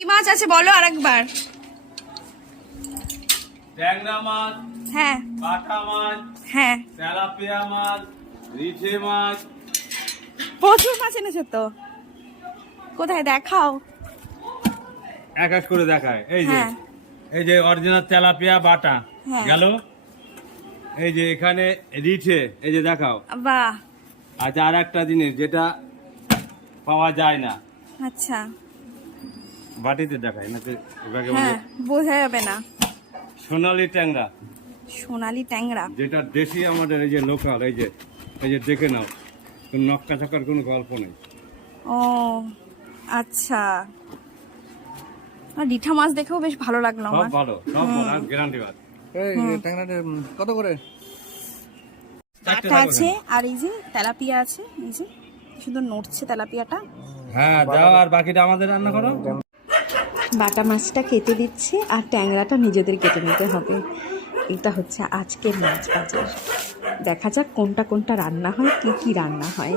কি মাছ আছে বলো আরেকবার। ট্যাংরা মাছ, হ্যাঁ বাটা মাছ, হ্যাঁ, তেলাপিয়া মাছ, রিঠে মাছ। প্রচুর মাছ এনেছো তো। কোথায় দেখাও? এক এক করে দেখায়। হ্যাঁ এই যে অরিজিনাল তেলাপিয়া বাটা হ্যাঁ। গেল। এই যে এখানে রিঠে, এই যে দেখাও। বাহ, আচ্ছা, আর একটা জিনিস যেটা পাওয়া যায় না, আচ্ছা বাটিতে দেখায় না, এভাবে হ্যাঁ, বোঝা যাবে না। সোনালি ট্যাংরা, সোনালি ট্যাংরা। যেটা দেশি আমাদের, এই যে লোকাল, এই যে দেখে নাও, কোন নক্কা চক্কার কোনো গল্প নেই। ও আচ্ছা, আর রিঠা মাছ দেখেও বেশ ভালো লাগলো সব আমার। ভালো, সব ভালো, গ্যারান্টি বাদ। ট্যাংরাটা কত করে? বাটা আছে আর এই যে তেলাপিয়া আছে, এই যে শুধু নড়ছে তেলাপিয়াটা। হ্যাঁ, যাও, আর বাকিটা আমাদের রান্না করো। বাটা মাছটা কেটে দিচ্ছে আর ট্যাংরাটা নিজেদের কেটে নিতে হবে। এটা হচ্ছে আজকের মাছ বাজার। দেখা যাক কোনটা কোনটা রান্না হয়, কি কি রান্না হয়।